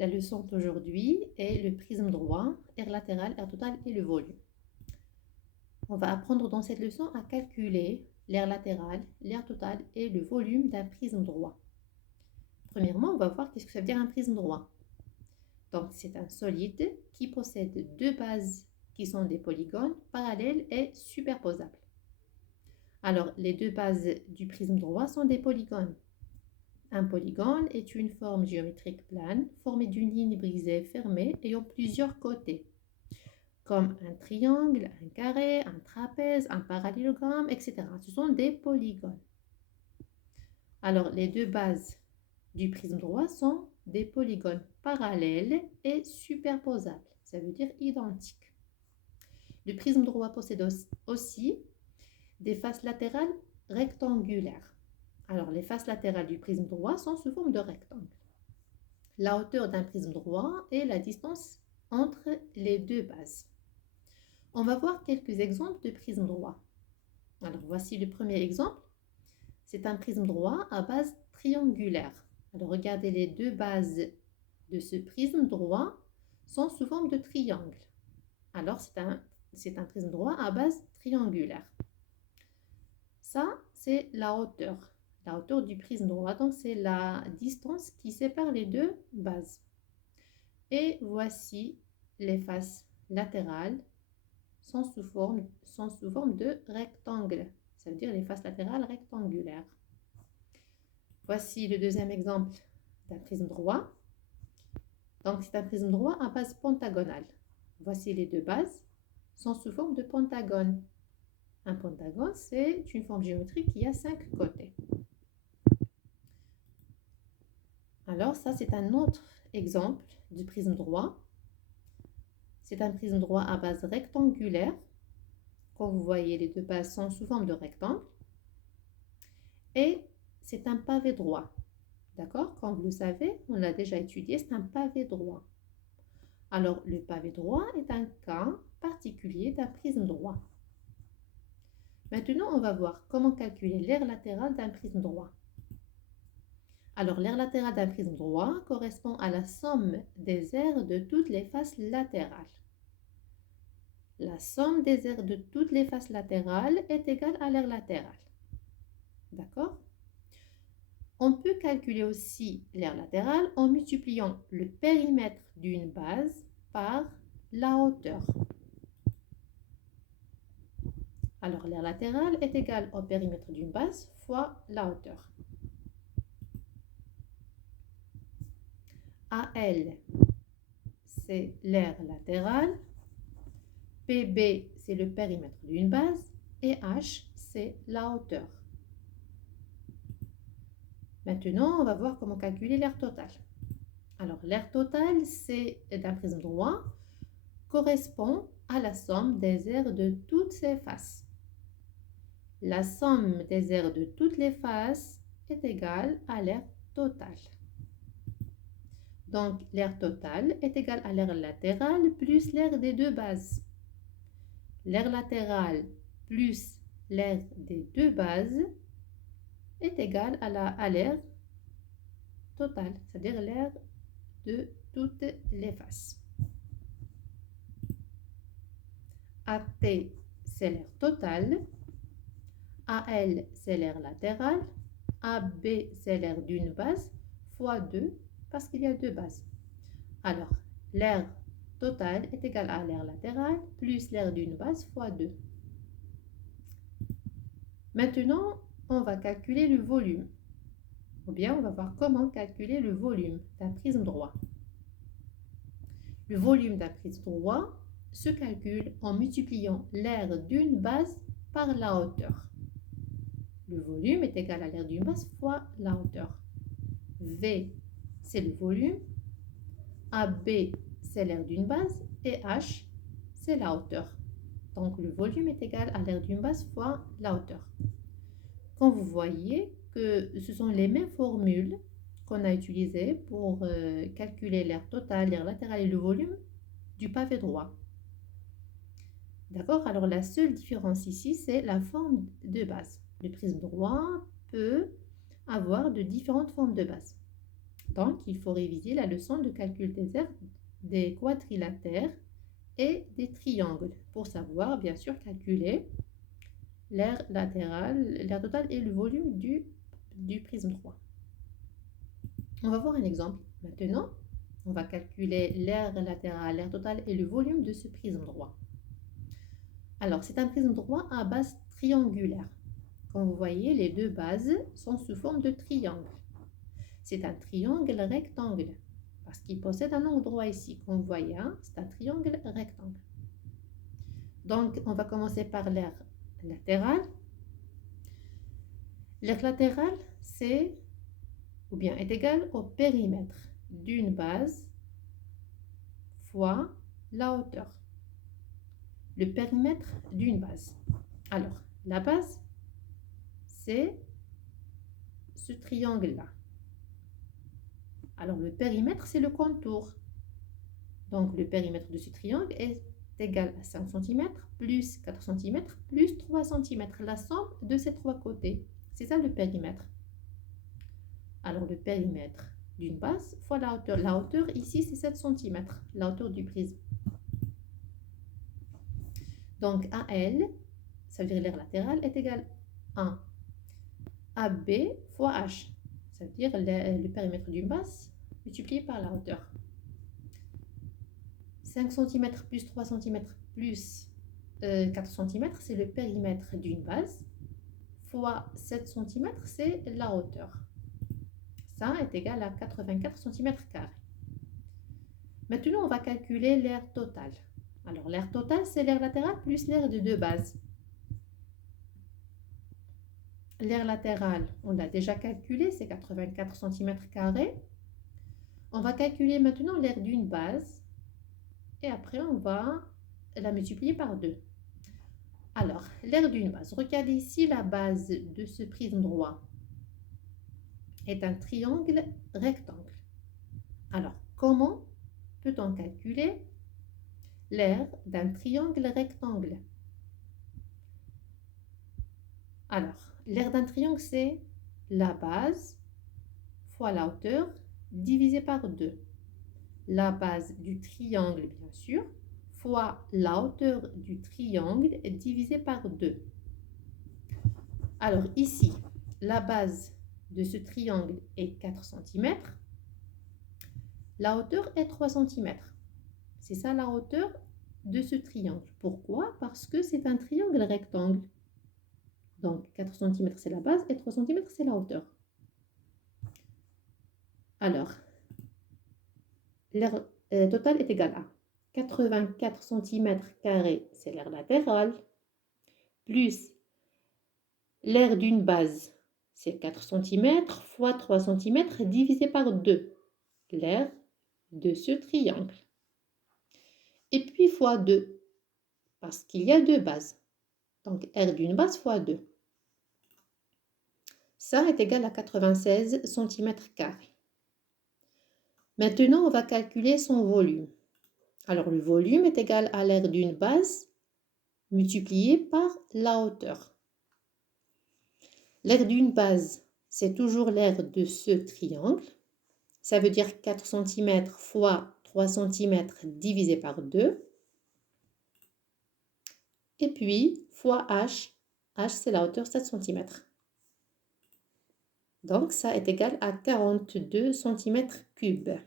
La leçon d'aujourd'hui est le prisme droit, aire latéral, aire totale et le volume. On va apprendre dans cette leçon à calculer l'aire latérale, l'aire totale et le volume d'un prisme droit. Premièrement, on va voir qu'est-ce que ça veut dire un prisme droit. Donc, c'est un solide qui possède deux bases qui sont des polygones parallèles et superposables. Alors, les deux bases du prisme droit sont des polygones. Un polygone est une forme géométrique plane formée d'une ligne brisée fermée ayant plusieurs côtés, comme un triangle, un carré, un trapèze, un parallélogramme, etc. Ce sont des polygones. Alors, les deux bases du prisme droit sont des polygones parallèles et superposables, ça veut dire identiques. Le prisme droit possède aussi des faces latérales rectangulaires. Alors, les faces latérales du prisme droit sont sous forme de rectangle. La hauteur d'un prisme droit est la distance entre les deux bases. On va voir quelques exemples de prisme droit. Alors, voici le premier exemple. C'est un prisme droit à base triangulaire. Alors, regardez, les deux bases de ce prisme droit sont sous forme de triangle. Alors, c'est un prisme droit à base triangulaire. Ça, c'est la hauteur du prisme droit. Donc, c'est la distance qui sépare les deux bases. Et voici les faces latérales sont sous forme de rectangle. Ça veut dire les faces latérales rectangulaires. Voici le deuxième exemple d'un prisme droit. Donc, c'est un prisme droit à base pentagonale. Voici les deux bases sont sous forme de pentagone. Un pentagone, c'est une forme géométrique qui a 5 côtés. Alors, ça, c'est un autre exemple du prisme droit. C'est un prisme droit à base rectangulaire. Comme vous voyez, les deux bases sont sous forme de rectangle. Et c'est un pavé droit. D'accord? Comme vous le savez, on l'a déjà étudié, c'est un pavé droit. Alors, le pavé droit est un cas particulier d'un prisme droit. Maintenant, on va voir comment calculer l'aire latérale d'un prisme droit. Alors, l'aire latérale d'un prisme droit correspond à la somme des aires de toutes les faces latérales. La somme des aires de toutes les faces latérales est égale à l'aire latérale. D'accord? On peut calculer aussi l'aire latérale en multipliant le périmètre d'une base par la hauteur. Alors, l'aire latérale est égale au périmètre d'une base fois la hauteur. AL, c'est l'aire latérale. PB, c'est le périmètre d'une base. Et H, c'est la hauteur. Maintenant, on va voir comment calculer l'aire totale. Alors, l'aire totale, c'est d'un prisme droit, correspond à la somme des aires de toutes ses faces. La somme des aires de toutes les faces est égale à l'aire totale. Donc, l'aire totale est égale à l'aire latérale plus l'aire des deux bases. L'aire latérale plus l'aire des deux bases est égale à l'aire totale, c'est-à-dire l'aire de toutes les faces. AT, c'est l'aire totale. AL, c'est l'aire latérale. AB, c'est l'aire d'une base, fois 2, parce qu'il y a deux bases. Alors, l'aire totale est égale à l'aire latérale plus l'aire d'une base fois 2. Maintenant, on va calculer le volume. Ou bien, on va voir comment calculer le volume d'un prisme droit. Le volume d'un prisme droit se calcule en multipliant l'aire d'une base par la hauteur. Le volume est égal à l'aire d'une base fois la hauteur. V, c'est le volume. AB, c'est l'aire d'une base. Et H, c'est la hauteur. Donc, le volume est égal à l'aire d'une base fois la hauteur. Quand vous voyez que ce sont les mêmes formules qu'on a utilisées pour calculer l'aire totale, l'aire latérale et le volume du pavé droit. D'accord? Alors, la seule différence ici, c'est la forme de base. Le prisme droit peut avoir de différentes formes de base. Donc, il faut réviser la leçon de calcul des aires des quadrilatères et des triangles pour savoir, bien sûr, calculer l'aire latérale, l'aire totale et le volume du prisme droit. On va voir un exemple. Maintenant, on va calculer l'aire latérale, l'aire totale et le volume de ce prisme droit. Alors, c'est un prisme droit à base triangulaire. Comme vous voyez, les deux bases sont sous forme de triangle. C'est un triangle rectangle parce qu'il possède un angle droit ici. Comme vous voyez, hein, c'est un triangle rectangle. Donc, on va commencer par l'aire latérale. L'aire latérale, c'est ou bien est égal au périmètre d'une base fois la hauteur. Le périmètre d'une base. Alors, la base, c'est ce triangle-là. Alors, le périmètre, c'est le contour. Donc, le périmètre de ce triangle est égal à 5 cm plus 4 cm plus 3 cm. La somme de ces trois côtés. C'est ça le périmètre. Alors, le périmètre d'une base fois la hauteur. La hauteur, ici, c'est 7 cm. La hauteur du prisme. Donc, AL, ça veut dire l'aire latérale, est égal à AB fois H. Ça veut dire le périmètre d'une base multiplié par la hauteur. 5 cm plus 3 cm plus 4 cm, c'est le périmètre d'une base, fois 7 cm, c'est la hauteur. Ça est égal à 84 cm². Maintenant, on va calculer l'aire totale. Alors, l'aire totale, c'est l'aire latérale plus l'aire de deux bases. L'aire latérale, on l'a déjà calculé, c'est 84 cm². On va calculer maintenant l'aire d'une base. Et après, on va la multiplier par 2. Alors, l'aire d'une base. Regardez ici, la base de ce prisme droit est un triangle rectangle. Alors, comment peut-on calculer l'aire d'un triangle rectangle? Alors, l'aire d'un triangle, c'est la base fois la hauteur divisé par 2. La base du triangle, bien sûr, fois la hauteur du triangle divisé par 2. Alors ici, la base de ce triangle est 4 cm. La hauteur est 3 cm. C'est ça la hauteur de ce triangle. Pourquoi? Parce que c'est un triangle rectangle. Donc 4 cm c'est la base et 3 cm c'est la hauteur. Alors, l'aire totale est égale à 84 cm², c'est l'aire latérale, plus l'aire d'une base, c'est 4 cm fois 3 cm divisé par 2, l'aire de ce triangle. Et puis fois 2, parce qu'il y a deux bases. Donc, R d'une base fois 2. Ça est égal à 96 cm². Maintenant, on va calculer son volume. Alors, le volume est égal à l'aire d'une base multiplié par la hauteur. L'aire d'une base, c'est toujours l'aire de ce triangle. Ça veut dire 4 cm fois 3 cm divisé par 2. Et puis, fois H. H, c'est la hauteur 7 cm. Donc, ça est égal à 42 cm3.